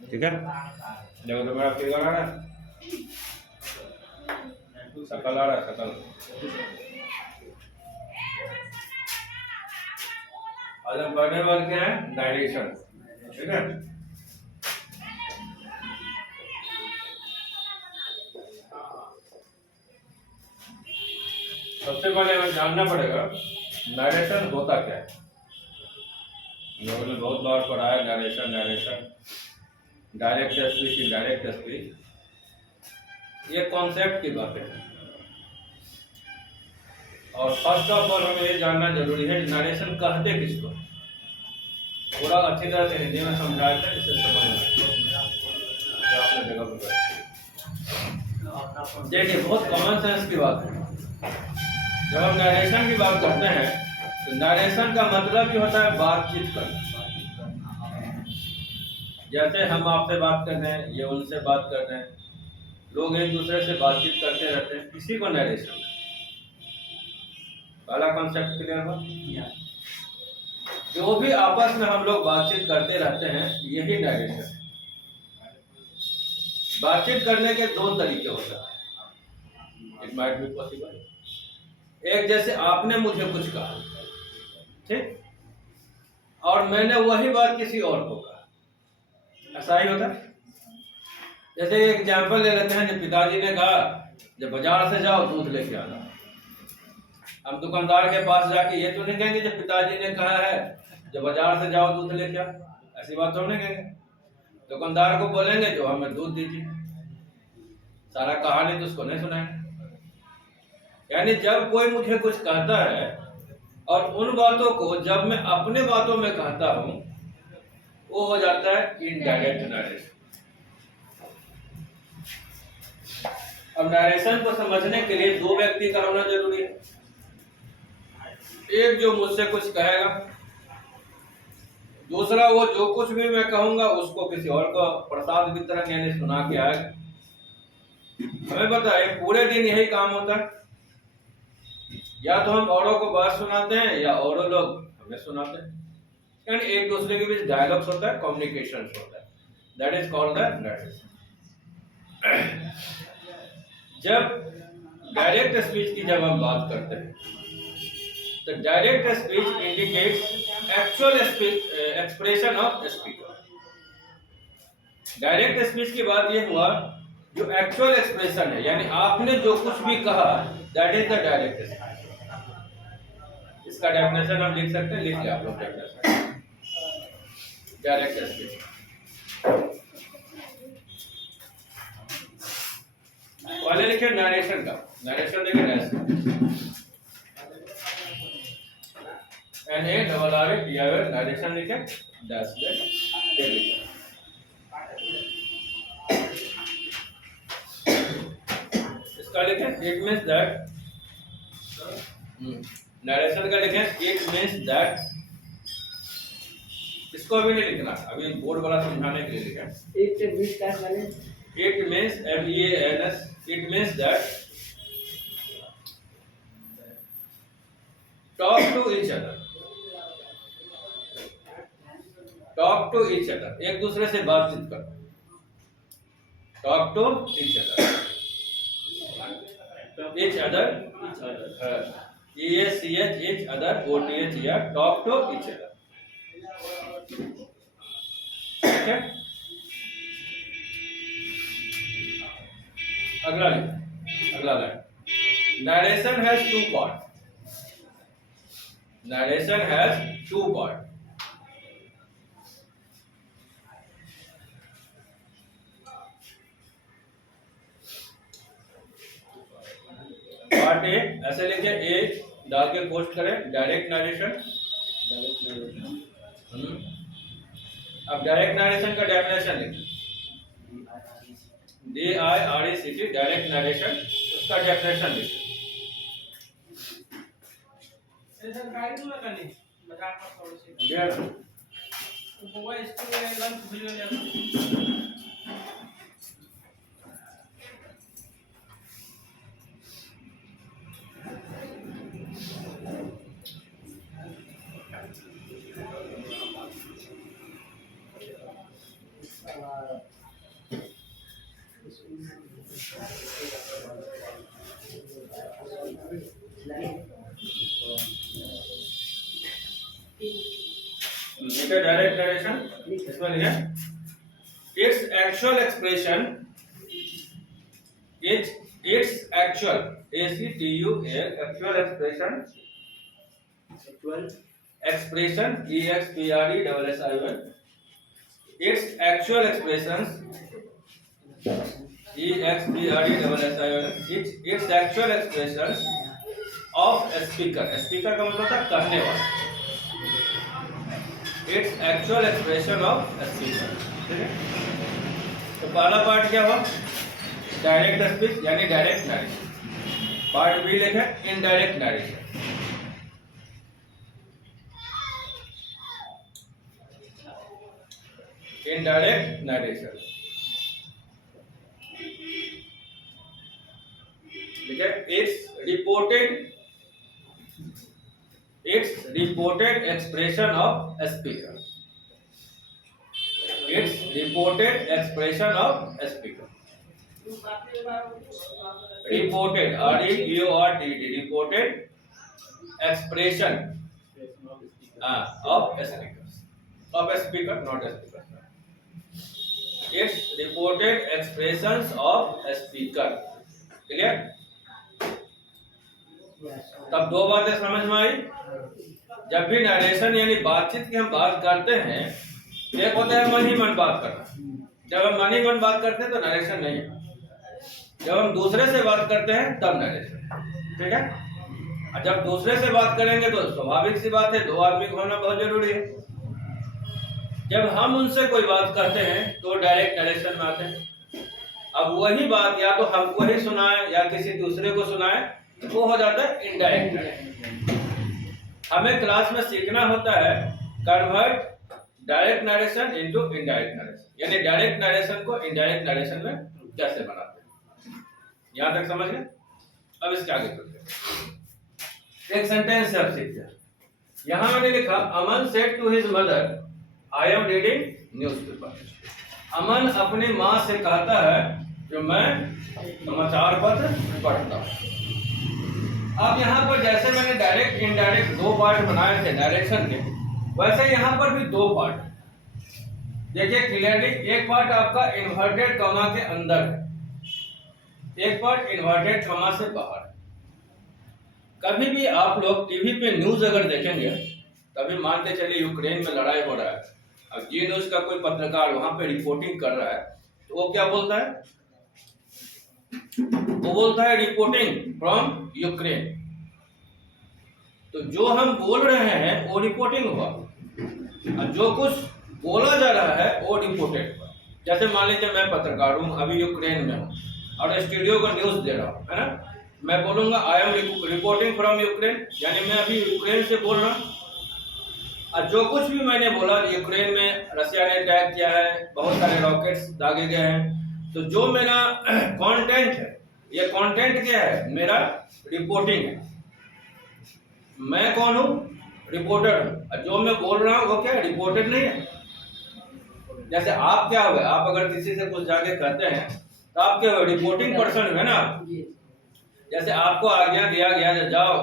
ठीक है, देखो तो मेरा फिगर आ रहा है, शकल आ रहा है, शकल। आज हम पढ़ने वाले क्या है, डायरेक्शन। ठीक है, सबसे पहले हमें जानना पड़ेगा डायरेक्शन होता क्या है। लोगों ने बहुत बार पढ़ा है direction, direct speech, indirect speech. ये कॉन्सेप्ट की बात है। और फर्स्ट ऑफ ऑल हमें ये जानना जरूरी है कि नरेशन कहते किसको। पूरा अच्छी तरह से हिंदी में समझाया था, इसे समझ में आपने जगह पर देखिए, बहुत कॉमन सेंस की बात है। जब हम नरेशन की बात करते हैं तो नरेशन का मतलब ही होता है बातचीत करना। जैसे हम आपसे बात कर रहे हैं, ये उनसे बात कर रहे हैं, लोग एक दूसरे से बातचीत करते रहते हैं, इसी को नरेशन। पहला कॉन्सेप्ट क्लियर हुआ। जो भी आपस में हम लोग बातचीत करते रहते हैं, यही नरेशन है। बातचीत करने के दो तरीके होते हैं, इट माइट बी पॉसिबल। एक, जैसे आपने मुझे कुछ कहा, ठीक, और मैंने वही बात किसी और को कहा, ऐसा ही होता है। जैसे एग्जाम्पल ले लेते हैं, जब पिताजी ने कहा जब बाजार से जाओ दूध लेके आना, हम दुकानदार के पास जाके ये तो नहीं कहेंगे जब पिताजी ने कहा है जब बाजार से जाओ दूध लेके आओ, ऐसी बात तो नहीं कहेंगे। दुकानदार को बोलेंगे जो हमें दूध दीजिए, सारा कहानी तो उसको नहीं सुनाएंगे। यानी जब कोई मुझे कुछ कहता है और उन बातों को जब मैं अपने बातों में कहता हूं, वो हो जाता है इनडायरेक्ट नरेशन। अब नरेशन को समझने के लिए दो व्यक्ति का होना जरूरी है। एक जो मुझसे कुछ कहेगा, दूसरा वो जो कुछ भी मैं कहूंगा उसको किसी और को प्रसाद वितरण यानी सुना के आएगा। हमें पता है पूरे दिन यही काम होता है, या तो हम औरों को बात सुनाते हैं या औरों लोग हमें सुनाते हैं। यानी एक दूसरे के बीच डायलॉग्स होता है, कम्युनिकेशन होता है, that is called the narration. जब डायरेक्ट स्पीच की जब हम बात करते हैं तो direct speech indicates actual expression of speaker. Direct speech की बात ये हुआ जो एक्चुअल एक्सप्रेशन है, यानी आपने जो कुछ भी कहा, that is the direct speech. इसका डेफिनेशन हम लिख सकते हैं, लिख लिया आप लोग डेफिनेशन डायरेक्ट स्पीच। पहले लिखे नरेशन का, नरेशन देखिए NARRATION, नरेशन लिखे डैश लिखे। इसका लिखे इट मींस दैट, नरेशन का लिखे इट मींस दैट। इसको अभी नहीं लिखना, अभी बोर्ड वाला समझाने के लिए लिखा है। It means MEANS, it means that talk to each other, talk to each other, एक दूसरे से बातचीत करना, talk to each other, each other, EACH each other, OTH, talk to each other. ठीक है, अगला line, narration has two part, narration has two part. Part A ऐसे लिखे, ए डाल के पोस्ट करें डायरेक्ट नरेशन। अब डायरेक्ट नरेशन का डेफिनेशन लिखें, DIRECT, डायरेक्ट नरेशन, उसका डेफिनेशन लिखें। सरकारी तो लगा नहीं बता पर थोड़ी सी यार वो इसको लंच वीडियो ले डायरेक्ट नरेशन इसमें लिखा its actual expression its actual ACTUAL actual expression EXPRESSION its actual expressions EXPRESSION its actual expressions of speaker का मतलब होता है कहने वाला its actual expression of speaker ठीक है। तो पहला पार्ट क्या हुआ डायरेक्ट स्पीच यानी डायरेक्ट नरेशन पार्ट बी लिखे इनडायरेक्ट नरेशन इनडायरेक्ट नरेशन लिखे it's reported expression of a speaker its reported expression of a speaker reported REPORTED reported expression of a speaker not a speaker its reported expressions of a speaker clear तब दो बातें समझ में आई जब भी narration यानी बातचीत की हम बात करते हैं एक होता है मन ही मन बात करना जब हम मन ही मन बात करते हैं तो नरेशन नहीं है जब हम दूसरे से बात करते हैं तब नरेशन ठीक है और जब दूसरे से बात करेंगे तो स्वाभाविक सी बात है दो आदमी को होना बहुत जरूरी है जब हम उनसे कोई बात करते हैं तो डायरेक्ट नरेशन में आते हैं अब वही बात या तो हमको ही सुनाए या किसी दूसरे को सुनाए तो वो हो जाता है इनडायरेक्ट नरेशन हमें क्लास में सीखना होता है convert direct narration into indirect narration यानी डायरेक्ट नरेशन को इनडायरेक्ट नरेशन में कैसे बनाते हैं यहां तक समझ गए अब इसके आगे चलते हैं एक सेंटेंस से अब सीखते हैं यहां मैंने लिखा Aman said to his mother I am reading newspaper Aman अपनी माँ से कहता है कि मैं समाचार पत्र पढ़ता हूँ अब यहाँ पर जैसे मैंने डायरेक्ट इनडायरेक्ट दो पार्ट बनाए थे नरेशन के वैसे यहाँ पर भी दो पार्ट देखिए क्लियरली एक पार्ट आपका इन्वर्टेड कॉमा के अंदर है एक पार्ट इन्वर्टेड कॉमा से बाहर है कभी भी आप लोग टीवी पे न्यूज अगर देखेंगे तभी मानते चलिए यूक्रेन में लड़ाई हो रहा है अब जी न्यूज का कोई पत्रकार वहां पे रिपोर्टिंग कर रहा है तो वो क्या बोलता है वो बोलता है रिपोर्टिंग फ्रॉम यूक्रेन तो जो हम बोल रहे हैं वो रिपोर्टिंग हुआ और जो कुछ बोला जा रहा है वो रिपोर्टेड हुआ जैसे मान लीजिए मैं पत्रकार हूँ अभी यूक्रेन में हूँ और स्टूडियो को न्यूज दे रहा हूँ है ना मैं बोलूंगा I am reporting from Ukraine यानी मैं अभी यूक्रेन से बोल रहा हूँ और जो कुछ भी मैंने बोला यूक्रेन में रसिया ने अटैक किया है बहुत सारे रॉकेट्स दागे गए हैं तो जो मेरा कंटेंट है ये कंटेंट क्या है मेरा रिपोर्टिंग है मैं कौन हूँ रिपोर्टर हूँ और जो मैं बोल रहा हूँ वो क्या रिपोर्टेड नहीं है जैसे आप क्या हुए आप अगर किसी से कुछ जाके कहते हैं तो आप क्या हो रिपोर्टिंग पर्सन है ना जैसे आपको आज्ञा दिया गया जाओ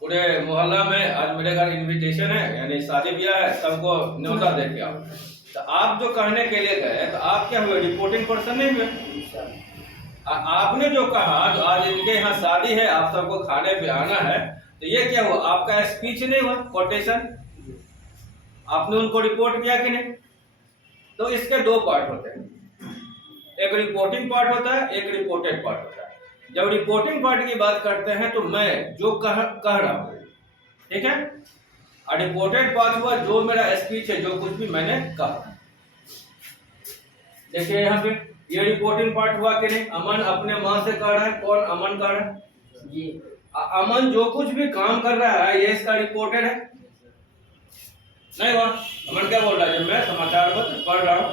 पूरे मोहल्ला में आज मेरे घर इनविटेशन है यानी शादी ब्याह है सबको न्योता दे के आओ तो आप जो कहने के लिए गए तो आप क्या हुए रिपोर्टिंग पर्सन नहीं हुए आपने जो कहा तो आज इनके यहाँ शादी है आप सबको खाने पे आना है तो ये क्या हुआ आपका स्पीच नहीं हुआ कोटेशन आपने उनको रिपोर्ट किया कि नहीं तो इसके दो पार्ट होते हैं एक रिपोर्टिंग पार्ट होता है एक रिपोर्टेड पार्ट होता है जब रिपोर्टिंग पार्ट की बात करते हैं तो मैं जो कह रहा हूँ ठीक है और रिपोर्टेड पार्ट हुआ जो मेरा स्पीच है जो कुछ भी मैंने कहा देखिए यहाँ पे ये रिपोर्टिंग पार्ट हुआ कि नहीं अमन अपने माँ से कह रहा है कौन अमन कह रहा है जी अमन जो कुछ भी काम कर रहा है ये इसका रिपोर्टेड है नहीं हुआ अमन क्या बोल रहा है जब मैं समाचार पत्र पढ़ रहा हूँ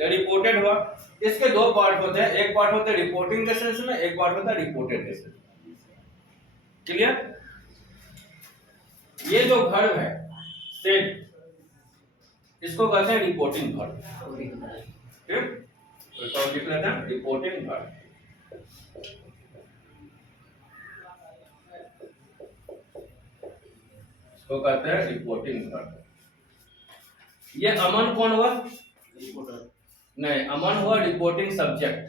ये रिपोर्टेड हुआ इसके दो पार्ट होते हैं एक पार्ट होता है रिपोर्टिंग के सेंस में एक पार्ट होता है रिपोर्टेड के सेंस क्लियर ये जो वर्ब है सेड इसको कहते हैं रिपोर्टिंग वर्ब ठीक, तो इसको लिख लेते हैं रिपोर्टिंग वर्ब। इसको कहते हैं रिपोर्टिंग वर्ब। ये अमन कौन हुआ? नहीं, अमन हुआ रिपोर्टिंग सब्जेक्ट।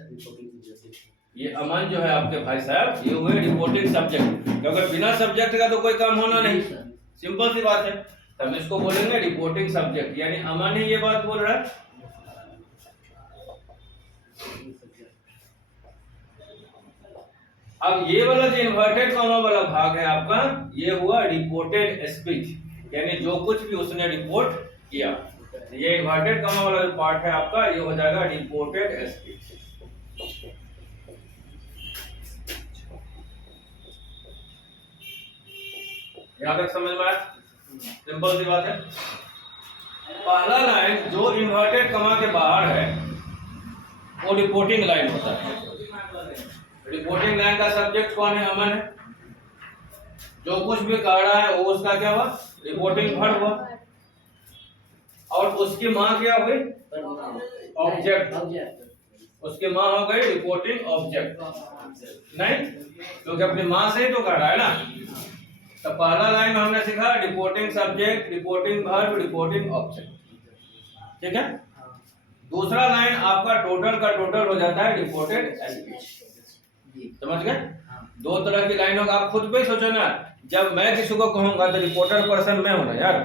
ये अमन जो है आपके भाई साहब, ये हुए रिपोर्टिंग सब्जेक्ट, क्योंकि बिना सब्जेक्ट का तो कोई काम होना नहीं, सिंपल सी बात है। तो हम इसको बोलेंगे रिपोर्टिंग सब्जेक्ट, यानी अमन ही ये बात बोल रहा है। अब ये वाला जो इन्वर्टेड कॉमा वाला भाग है आपका, ये हुआ रिपोर्टेड स्पीच, यानी जो कुछ भी उसने रिपोर्ट किया। ये इन्वर्टेड कॉमा वाला जो पार्ट है आपका, ये हो जाएगा रिपोर्टेड स्पीच। यहां तक समझ में आया? सिंपल सी बात है। पहला लाइन जो इन्वर्टेड कॉमा के बाहर है वो रिपोर्टिंग लाइन होता है। रिपोर्टिंग लाइन का सब्जेक्ट कौन है? अमन है। जो कुछ भी कह रहा है वो उसका क्या हुआ? रिपोर्टिंग वर्ब हुआ। और उसकी माँ क्या हुई? ऑब्जेक्ट। उसकी माँ हो गई रिपोर्टिंग ऑब्जेक्ट। नहीं, क्योंकि अपनी माँ से ही तो कह रहा है ना। तो पहला लाइन में हमने सीखा reporting subject, reporting verb, reporting object, ठीक है। दूसरा लाइन आपका टोटल का टोटल हो जाता है रिपोर्टेड स्पीच। समझ गए? दो तरह की लाइनों का आप खुद पे सोचो ना। जब मैं किसी को कहूंगा तो रिपोर्टर पर्सन मैं हूं ना यार।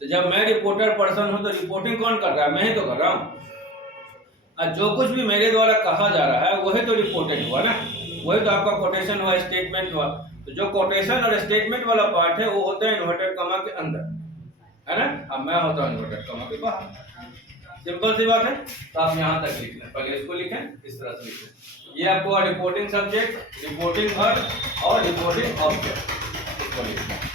तो जब मैं रिपोर्टर पर्सन हूं तो रिपोर्टिंग कौन कर रहा है? मैं ही तो कर रहा हूं। जो कुछ भी मेरे द्वारा कहा जा रहा है वही तो रिपोर्टेड हुआ ना, वही तो आपका कोटेशन हुआ, स्टेटमेंट हुआ। तो जो कोटेशन और स्टेटमेंट वाला पार्ट है वो होता है इन्वर्टेड कॉमा के अंदर, है ना। अब मैं होता हूँ इन्वर्टेड कॉमा के बाहर। सिंपल सी बात है। तो आप यहाँ तक लिख लें, पहले इसको लिखें, इस तरह से लिखें। ये आपको रिपोर्टिंग सब्जेक्ट, रिपोर्टिंग वर्ब और रिपोर्टिंग ऑब्जेक्ट, इसको लिखें।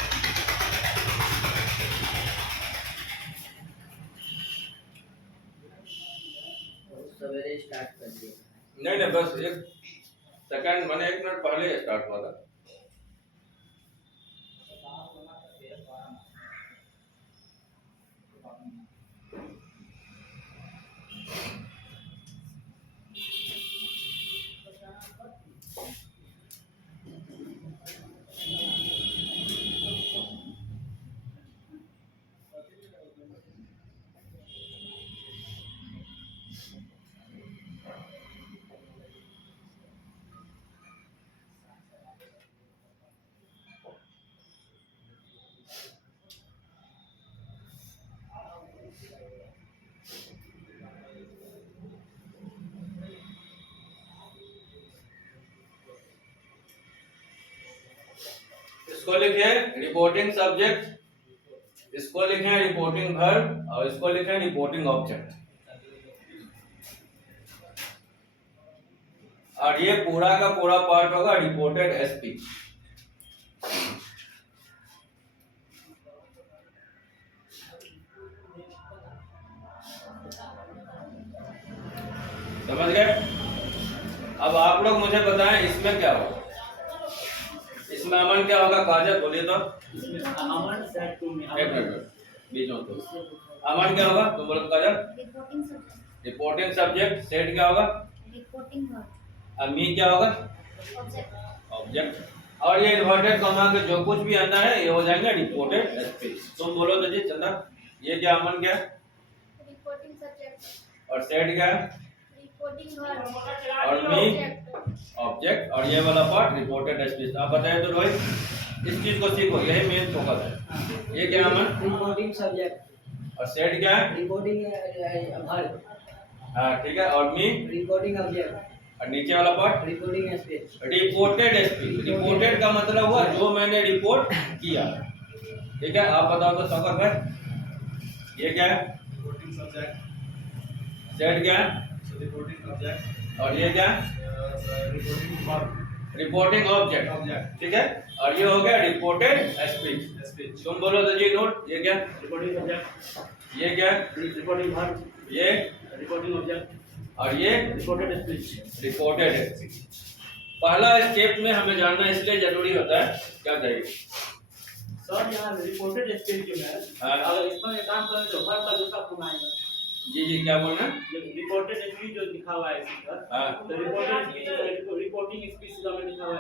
सवेरे स्टार्ट कर दिया। नहीं, बस एक सेकंड, मैंने 1 मिनट पहले स्टार्ट हुआ था। इसको लिखे रिपोर्टिंग सब्जेक्ट, इसको लिखे रिपोर्टिंग वर्ब और इसको लिखे रिपोर्टिंग ऑब्जेक्ट। और ये पूरा का पूरा पार्ट होगा रिपोर्टेड स्पीच। समझ गए? अब आप लोग मुझे बताएं इसमें क्या होगा। इसमें अमन क्या होगा? काजल बोलिए तो। अमन सेट टू मी। एक मिनट बीच में तो अमन क्या होगा? तुम बोलो काजल। Reporting subject. सेट क्या होगा? Reporting verb. और मी क्या होगा? ऑब्जेक्ट। ऑब्जेक्ट। और ये इन्वर्टेड कॉमा के जो कुछ भी अंदर है ये हो जाएंगे रिपोर्टेड स्पीच। तुम बोलो तो जी चंदा, ये क्या? अमन क्या? Reporting subject. और सेट क्या है? Reporting verb. और मी ऑब्जेक्ट। और ये वाला पार्ट रिपोर्टेड स्पीच। आप बताइए तो रोहित, इस चीज को सीखो, यही मेन फोकस है। ये क्या अमन? Reporting subject. और सेट क्या है? Reporting verb. हाँ ठीक है। और मी? Reporting object. और नीचे वाला part reporting speech. Reported speech. Reported का मतलब हुआ जो मैंने रिपोर्ट किया, ठीक है। आप बताओ तो शौकत भाई, ये क्या है? Reporting subject. सेट क्या है? Reporting object. और ये क्या है? Reporting verb. रिपोर्टिंग ऑब्जेक्ट, ठीक है। और ये हो गया रिपोर्टेड स्पीच। स्पीच। तुम बोलो तो जी नोट, ये क्या? Reporting subject. ये क्या? Reporting verb. ये रिपोर्टिंग ऑब्जेक्ट। और ये रिपोर्टेड स्पीच। Reported speech. पहला स्टेप में हमें जानना इसलिए जरूरी होता है, क्या चाहिए सर यहाँ रिपोर्टेड स्पीच जो है, हाँ। अगर इसमें काम करें तो वर्ब का दूसरा फॉर्म आएगा। जी जी क्या बोल रहे हैं? रिपोर्टेड स्पीच जो लिखा हुआ है इसका, हाँ तो रिपोर्टेड स्पीच रिपोर्टिंग स्पीच में लिखा हुआ है,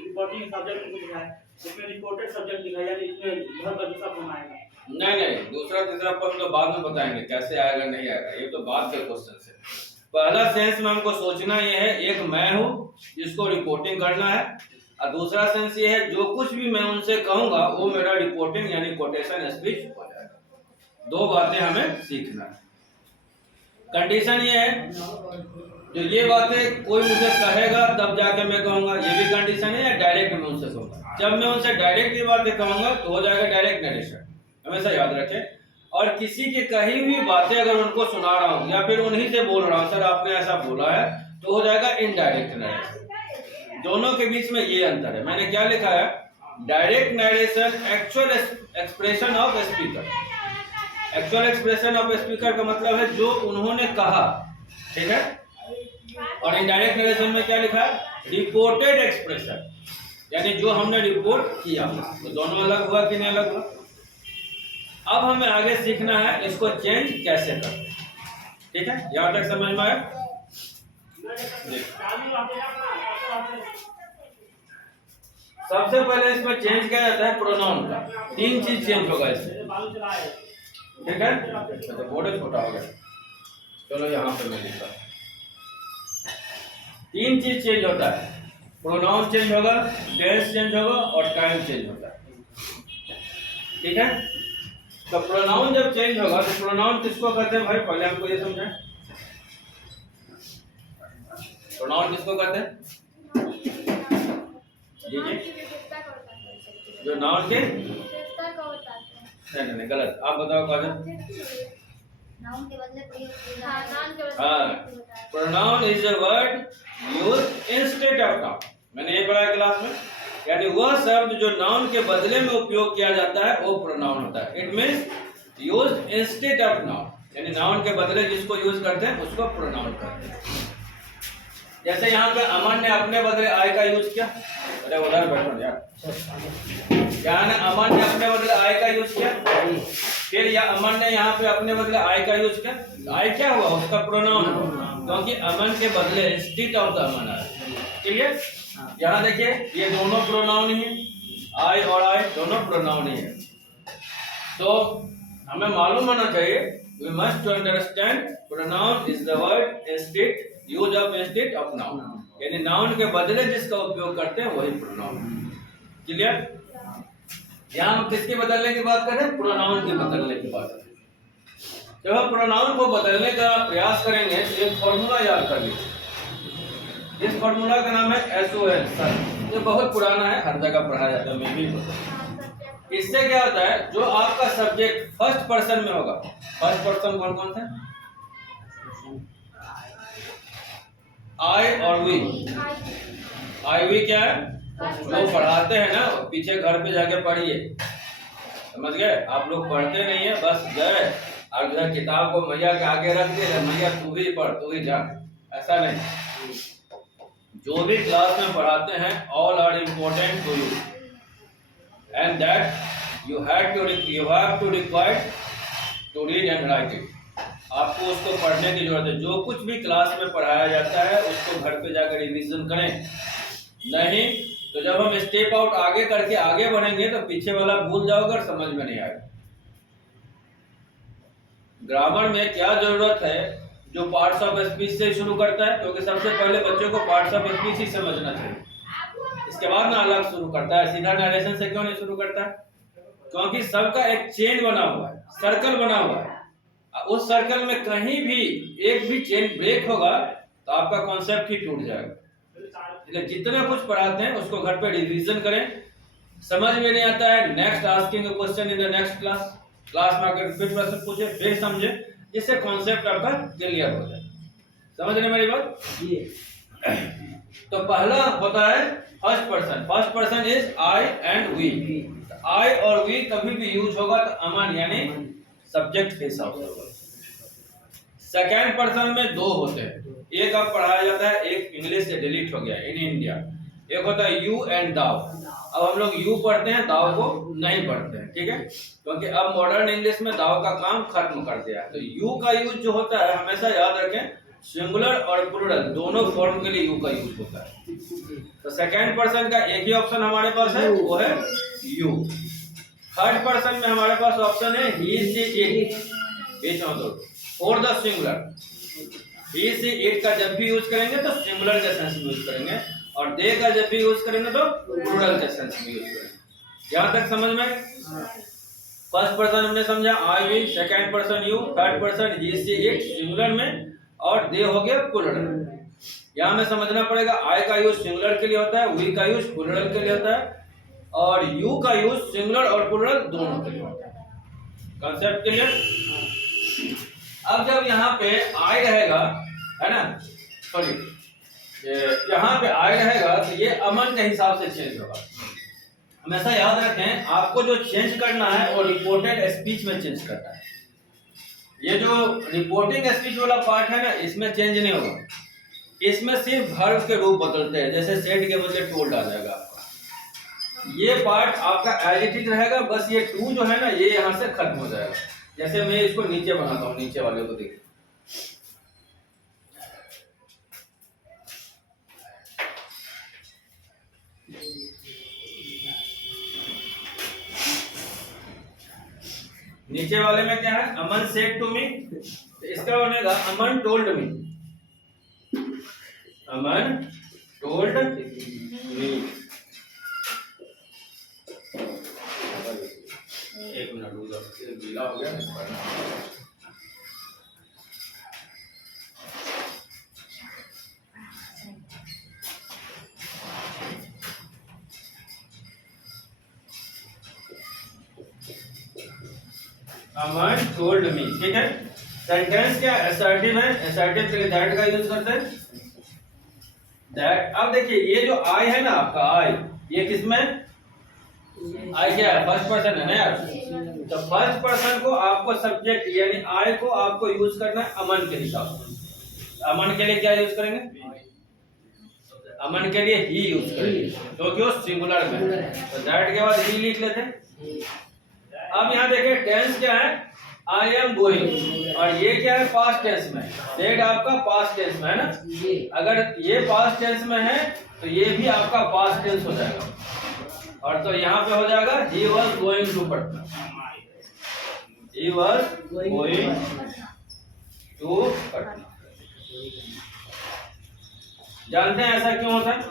रिपोर्टिंग सब्जेक्ट लिखा है, इसमें रिपोर्टेड सब्जेक्ट लिखा है, यानी इसमें घर का दूसरा फॉर्म आएगा। नहीं नहीं, दूसरा तीसरा पद तो बाद में बताएंगे कैसे आएगा नहीं आएगा, ये तो बाद के क्वेश्चन है। पहला सेंस में हमको सोचना ये है, एक मैं हूँ जिसको रिपोर्टिंग करना है, और दूसरा सेंस ये है जो कुछ भी मैं उनसे कहूंगा वो मेरा रिपोर्टिंग यानी कोटेशन स्पीच हो जाएगा। दो बातें हमें सीखना है। कंडीशन ये है जो ये बातें कोई मुझे कहेगा तब जाके मैं कहूंगा, ये भी कंडीशन है, या डायरेक्ट मैं उनसे कहूंगा। जब मैं उनसे डायरेक्ट ये बातें कहूंगा तो हो जाएगा डायरेक्ट नरेशन, हमेशा याद रखें। और किसी की कही हुई बातें अगर उनको सुना रहा हूँ या फिर उन्हीं से बोल रहा हूँ, सर आपने ऐसा बोला है, तो हो जाएगा इनडायरेक्ट नरेशन। दोनों के बीच में ये अंतर है। मैंने क्या लिखा है? Direct narration actual expression of speaker. Actual expression of speaker का मतलब है जो उन्होंने कहा, ठीक है। और इनडायरेक्ट नरेशन में क्या लिखा है? रिपोर्टेड एक्सप्रेशन, यानी जो हमने रिपोर्ट किया। तो दोनों अलग हुआ कि नहीं अलग हुआ? अब हमें आगे सीखना है इसको चेंज कैसे करते हैं, ठीक है। यहाँ तक समझ में आया? सबसे पहले इसमें चेंज किया जाता है प्रोनाउन का। तीन चीज चेंज होगा इसमें, ठीक है। तो बोर्ड छोटा हो गया, चलो यहाँ पे मैं लिखता हूँ। तीन चीज चेंज होता है, प्रोनाउन चेंज होगा, टेंस चेंज होगा और टाइम चेंज होता है, ठीक है। तो प्रोनाउन जब चेंज होगा तो प्रोनाउन किसको कहते हैं भाई? पहले हमको ये समझाएं, प्रोनाउन किसको कहते हैं? जी जी, जो नाउन के नहीं गलत, आप बताओ कौन? नाउन के बदले प्रयोग। हाँ, pronoun is a word used instead of noun. मैंने ये पढ़ा क्लास में, यानी वह शब्द जो नाउन के बदले में उपयोग किया जाता है वो प्रोनाउन होता है। It means used instead of noun, यानी नाउन के बदले जिसको यूज करते हैं उसको प्रोनाउन कहते हैं। जैसे यहाँ पे अमन ने अपने बदले आय का यूज किया, अरे उधर बैठो यार, क्या ने अमन ने अपने बदले आय का यूज किया, फिर या अमन ने यहाँ पे अपने बदले आय का यूज किया। आय क्या हुआ? उसका प्रोनाउन हुआ, क्योंकि अमन के बदले इंस्टेड ऑफ द अमन आया। क्लियर? यहाँ देखिए ये दोनों प्रोनाउन ही है, आई और आई दोनों प्रोनाउन ही है। तो हमें मालूम होना चाहिए, we must to understand pronoun is the word instead, use of instead of noun, यानी नाउन के बदले जिसका उपयोग करते हैं वही प्रोनाउन। क्लियर? यहाँ हम किसके बदलने की बात कर रहे हैं? प्रोनाउन के बदलने की बात कर रहे हैं। जब हम प्रोनाउन को बदलने का प्रयास करेंगे तो एक फॉर्मूला याद कर लीजिए। इस फॉर्मूला का नाम है SOL, सर। ये बहुत पुराना है, हर जगह पढ़ा जाता है, मैं भी पढ़ता। इससे क्या होता है, जो आपका सब्जेक्ट फर्स्ट पर्सन में होगा, फर्स्ट पर्सन कौन कौन सा? आई और वी। आई वी क्या है? जो पढ़ाते हैं ना, पीछे घर पे जाके पढ़िए, समझ गए? आप लोग पढ़ते नहीं है, बस गए और जो है किताब को मैया के आगे रख दिए, मैया तू ही पढ़, तू ही जा, ऐसा नहीं। जो भी क्लास में पढ़ाते हैं all are important to you, and that you have to required to read and write it. आपको उसको पढ़ने की जरूरत है। जो कुछ भी क्लास में पढ़ाया जाता है उसको घर पे जाकर रिवीजन करें, नहीं तो जब हम स्टेप आउट आगे करके आगे बढ़ेंगे तो पीछे वाला भूल जाओगे और समझ में नहीं आएगा। ग्रामर में क्या जरूरत है? जो पार्ट्स ऑफ स्पीच से शुरू करता है, क्योंकि सबसे पहले बच्चों को पार्ट्स ऑफ स्पीच ही समझना चाहिए, इसके बाद ना अलग शुरू करता है। सीधा नरेशन से क्यों नहीं शुरू करता है? क्योंकि सबका एक चेन बना हुआ है, सर्कल बना हुआ है। उस सर्कल में कहीं भी एक भी चेन ब्रेक होगा तो आपका कॉन्सेप्ट ही टूट जाएगा। इसलिए जितना कुछ पढ़ाते हैं उसको घर पे रिवीजन करें। समझ में नहीं आता है, next asking a question in the next class में आकर फिर प्रश्न पूछे, फिर समझे, जिससे कॉन्सेप्ट आपका क्लियर हो जाए। समझ रहे मेरी बात? तो पहला होता है first person. First person is I and we. I और वी कभी भी यूज होगा तो अमन यानी सब्जेक्ट के हिसाब से होगा। सेकेंड पर्सन में दो होते हैं, एक अब पढ़ाया जाता है, एक इंग्लिश से डिलीट हो गया इन इंडिया। एक होता है यू एंड दाउ, अब हम लोग यू पढ़ते हैं, दाव को नहीं पढ़ते हैं, ठीक है, क्योंकि अब मॉडर्न इंग्लिश में दाव का काम खत्म कर दिया है। तो यू का यूज जो होता है हमेशा याद रखें, सिंगुलर और प्लूरल दोनों फॉर्म के लिए यू का यूज होता है। तो सेकंड पर्सन का एक ही ऑप्शन हमारे पास है, वो है यू। थर्ड पर्सन में हमारे पास ऑप्शन है ही सी इट, बीच में दो, for the singular. He she it का जब भी यूज करेंगे तो सिंगुलर के सेंस में यूज करेंगे, और दे का जब भी यूज करेंगे तो प्लूरल के सेंस में यूज करेंगे। यहां तक समझ में? फर्स्ट पर्सन हमने समझा I we, second person you, third person he she it singular में, और दे हो गया प्लूरल। यहाँ में समझना पड़ेगा आई का यूज सिंगुलर के लिए होता है, वी का यूज प्लूरल के लिए होता है, और यू का यूज सिंगुलर और प्लूरल दोनों के लिए होता है। Concept clear? अब जब यहाँ पे आई रहेगा, है ना, सॉरी, यहाँ पे आई रहेगा तो ये अमन के हिसाब से चेंज होगा। हमेशा याद रखें, आपको जो चेंज करना है वो रिपोर्टेड स्पीच में चेंज करना है। ये जो रिपोर्टिंग स्पीच वाला पार्ट है ना, इसमें चेंज नहीं होगा, इसमें सिर्फ वर्ब के रूप बदलते हैं, जैसे सेड के बदले टोल्ड आ जाएगा आपका। ये पार्ट आपका एज इट इज रहेगा, बस ये टू जो है ना ये यहाँ से खत्म हो जाएगा। जैसे मैं इसको नीचे बनाता हूँ, नीचे वाले को देखिए, नीचे वाले में क्या है, अमन सेड टू मी, तो इसका बनेगा अमन टोल्ड मी, अमन टोल्ड मी। एक मिनट रुक जाओ, गीला हो गया। अमन टोल्ड मी, ठीक है। सेंटेंस क्या असर्टिव है, असर्टिव के लिए दैट का यूज करते हैं, दैट। अब देखिए ये जो आई है ना आपका आई, ये किसमें आई क्या है, फर्स्ट पर्सन है ना यार। तो फर्स्ट पर्सन को आपको सब्जेक्ट यानी आई को आपको यूज करना है अमन के हिसाब से। अमन के लिए क्या यूज करेंगे, अमन के लिए ही यूज करेंगे क्योंकि वो सिंगुलर में है, तो दैट के बाद ही लिख लेते हैं। अब यहाँ देखिए टेंस क्या है, आई एम गोइंग, और ये क्या है पास्ट टेंस में, डेट आपका पास्ट टेंस में है ना। अगर ये पास्ट टेंस में है तो ये भी आपका पास्ट टेंस हो जाएगा, और तो यहाँ पे हो जाएगा he was going to Patna, he was going to Patna. जानते हैं ऐसा क्यों होता है,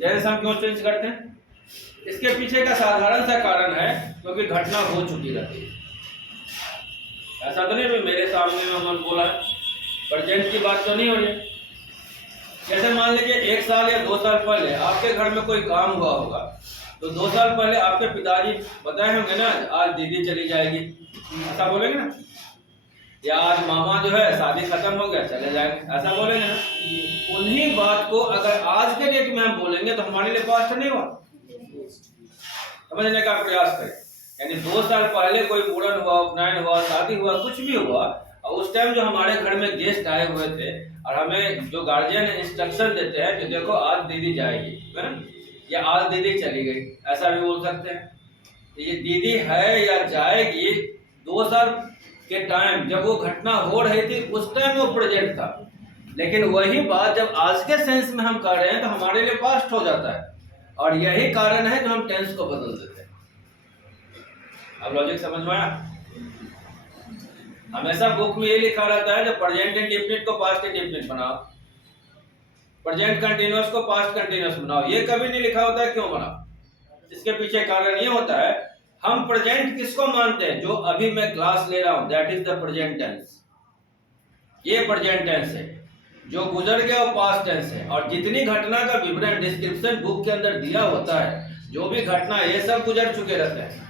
टेंस हम क्यों चेंज करते हैं? इसके पीछे का साधारण सा कारण है क्योंकि घटना हो चुकी रहती है। ऐसा तो नहीं मेरे सामने में मन बोला, प्रेजेंट की बात तो नहीं हो रही। जैसे मान लीजिए 1 साल या 2 साल पहले आपके घर में कोई काम हुआ होगा, तो 2 साल पहले आपके पिताजी बताए होंगे ना आज दीदी चली जाएगी, ऐसा बोलेंगे ना, या आज मामा जो है शादी खत्म हो गया चले जाएंगे, ऐसा बोलेंगे ना। उन्हीं बात को अगर आज के डेट में हम बोलेंगे तो हमारे लिए पास्ट नहीं हुआ। समझने का प्रयास करें, यानी 2 साल पहले कोई मुड़न हुआ, उपनयन हुआ, शादी हुआ, कुछ भी हुआ, और उस टाइम जो हमारे घर में गेस्ट आए हुए थे और हमें जो गार्जियन इंस्ट्रक्शन देते हैं कि देखो आज दीदी जाएगी, है ना, या आज दीदी चली गई, ऐसा भी बोल सकते हैं। तो ये दीदी है या जाएगी, 2 साल के टाइम जब वो घटना हो रही थी उस टाइम वो प्रेजेंट था, लेकिन वही बात जब आज के सेंस में हम कर रहे हैं तो हमारे लिए पास्ट हो जाता है, और यही कारण है कि हम टेंस को बदल देते हैं। अब लॉजिक समझ में आया? हमेशा बुक में ये लिखा रहता है जो प्रेजेंट इंडेफिनिट को पास्ट इंडेफिनिट बनाओ, प्रेजेंट कंटीन्यूअस को पास्ट कंटीन्यूअस बनाओ, ये कभी नहीं लिखा होता है क्यों बनाओ। इसके पीछे कारण ये होता है, हम प्रेजेंट किसको मानते हैं, जो अभी मैं क्लास ले रहा हूं, that is the present tense, ये प्रेजेंट टेंस है। जो गुजर गया वो पास्ट टेंस है, और जितनी घटना का विवरण डिस्क्रिप्शन बुक के अंदर दिया होता है, जो भी घटना ये सब गुजर चुके रहते हैं।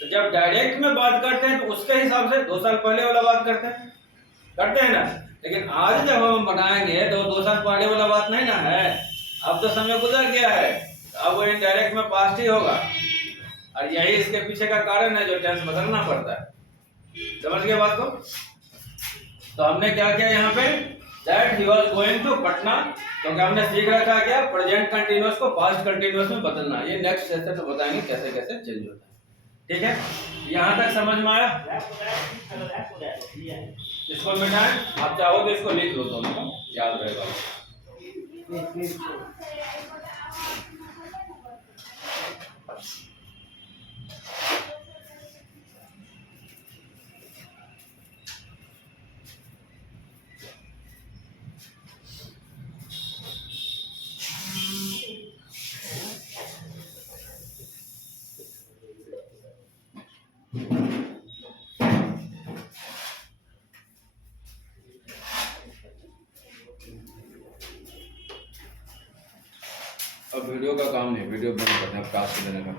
तो जब डायरेक्ट में बात करते हैं तो उसके हिसाब से 2 साल पहले वाला बात करते हैं ना, लेकिन आज जब हम बनाएंगे तो 2 साल पहले वाला बात नहीं ना है, अब तो समय गुजर गया है, अब वो इनडायरेक्ट में पास्ट ही होगा, और यही इसके पीछे का कारण है जो टेंस बदलना पड़ता है। समझ गए बात को? तो हमने क्या किया यहाँ पे, that he was going to Patna, क्योंकि हमने सीख रखा क्या प्रेजेंट कंटीन्यूअस को पास्ट कंटीन्यूअस में बदलना। ये नेक्स्ट सेशन में बताएंगे कैसे कैसे चेंज होता है। ठीक है, यहाँ तक समझ में आया? इसको मिटाएं, आप चाहो तो इसको लिख लो, दोनों को याद रहेगा। अब वीडियो का काम नहीं, वीडियो बंद करते हैं, अब टास्क देने का।